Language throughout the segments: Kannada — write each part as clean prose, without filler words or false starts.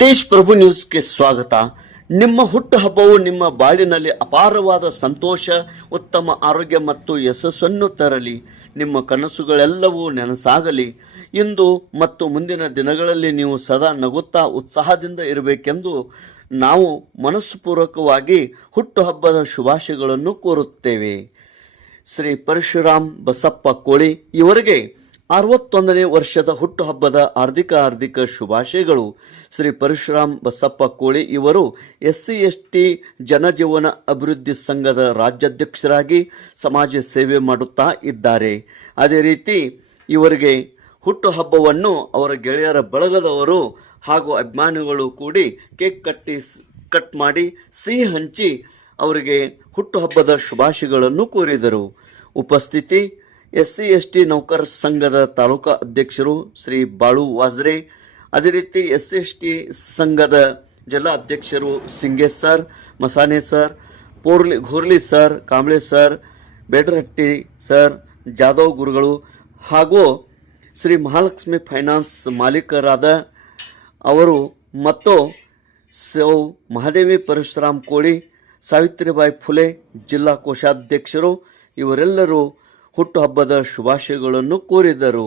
ತೇಜ್ ಪ್ರಭು ನ್ಯೂಸ್ಗೆ ಸ್ವಾಗತ. ನಿಮ್ಮ ಹುಟ್ಟುಹಬ್ಬವು ನಿಮ್ಮ ಬಾಳಿನಲ್ಲಿ ಅಪಾರವಾದ ಸಂತೋಷ, ಉತ್ತಮ ಆರೋಗ್ಯ ಮತ್ತು ಯಶಸ್ಸನ್ನು ತರಲಿ. ನಿಮ್ಮ ಕನಸುಗಳೆಲ್ಲವೂ ನನಸಾಗಲಿ. ಇಂದು ಮತ್ತು ಮುಂದಿನ ದಿನಗಳಲ್ಲಿ ನೀವು ಸದಾ ನಗುತ್ತಾ ಉತ್ಸಾಹದಿಂದ ಇರಬೇಕೆಂದು ನಾವು ಮನಸ್ಪೂರ್ವಕವಾಗಿ ಹುಟ್ಟುಹಬ್ಬದ ಶುಭಾಶಯಗಳನ್ನು ಕೋರುತ್ತೇವೆ. ಶ್ರೀ ಪರಶುರಾಮ್ ಬಸಪ್ಪ ಕೋಳಿ ಇವರಿಗೆ 61ನೇ ವರ್ಷದ ಹುಟ್ಟುಹಬ್ಬದ ಹಾರ್ದಿಕ ಶುಭಾಶಯಗಳು. ಶ್ರೀ ಪರಶುರಾಮ್ ಬಸಪ್ಪ ಕೋಳಿ ಇವರು SC/ST ಜನಜೀವನ ಅಭಿವೃದ್ಧಿ ಸಂಘದ ರಾಜ್ಯಾಧ್ಯಕ್ಷರಾಗಿ ಸಮಾಜ ಸೇವೆ ಮಾಡುತ್ತಾ ಇದ್ದಾರೆ. ಅದೇ ರೀತಿ ಇವರಿಗೆ ಹುಟ್ಟುಹಬ್ಬವನ್ನು ಅವರ ಗೆಳೆಯರ ಬಳಗದವರು ಹಾಗೂ ಅಭಿಮಾನಿಗಳು ಕೂಡಿ ಕೇಕ್ ಕಟ್ ಮಾಡಿ ಸಿಹಿ ಹಂಚಿ ಅವರಿಗೆ ಹುಟ್ಟುಹಬ್ಬದ ಶುಭಾಶಯಗಳನ್ನು ಕೋರಿದರು. ಉಪಸ್ಥಿತಿ SC/ST ನೌಕರ ಸಂಘದ ತಾಲೂಕಾ ಅಧ್ಯಕ್ಷರು ಶ್ರೀ ಬಾಳು ವಾಜ್ರೆ, ಅದೇ ರೀತಿ SC/ST ಸಂಘದ ಜಿಲ್ಲಾ ಅಧ್ಯಕ್ಷರು Singesh sir, Masane sir, Ghorli sir, Kamble sir, Bedarahatti sir, Jadhav ಗುರುಗಳು ಹಾಗೂ ಶ್ರೀ ಮಹಾಲಕ್ಷ್ಮಿ ಫೈನಾನ್ಸ್ ಮಾಲೀಕರಾದ ಅವರು ಮತ್ತು ಸೌ ಮಹಾದೇವಿ ಪರಶುರಾಮ್ ಕೋಳಿ, ಸಾವಿತ್ರಿಬಾಯಿ ಫುಲೆ ಜಿಲ್ಲಾ ಕೋಶಾಧ್ಯಕ್ಷರು ಇವರೆಲ್ಲರೂ ಹುಟ್ಟುಹಬ್ಬದ ಶುಭಾಶಯಗಳನ್ನು ಕೋರಿದರು.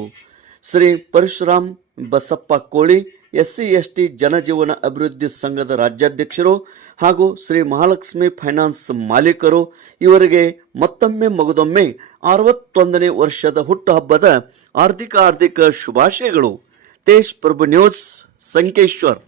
ಶ್ರೀ ಪರಶುರಾಮ್ ಬಸಪ್ಪ ಕೋಳಿ SC/ST ಜನಜೀವನ ಅಭಿವೃದ್ಧಿ ಸಂಘದ ರಾಜ್ಯಾಧ್ಯಕ್ಷರು ಹಾಗೂ ಶ್ರೀ ಮಹಾಲಕ್ಷ್ಮಿ ಫೈನಾನ್ಸ್ ಮಾಲೀಕರು ಇವರಿಗೆ ಮತ್ತೊಮ್ಮೆ ಮಗದೊಮ್ಮೆ 61ನೇ ವರ್ಷದ ಹುಟ್ಟುಹಬ್ಬದ ಹಾರ್ದಿಕ ಶುಭಾಶಯಗಳು. ತೇಜ್ ಪ್ರಭು ನ್ಯೂಸ್, ಸಂಕೇಶ್ವರ್.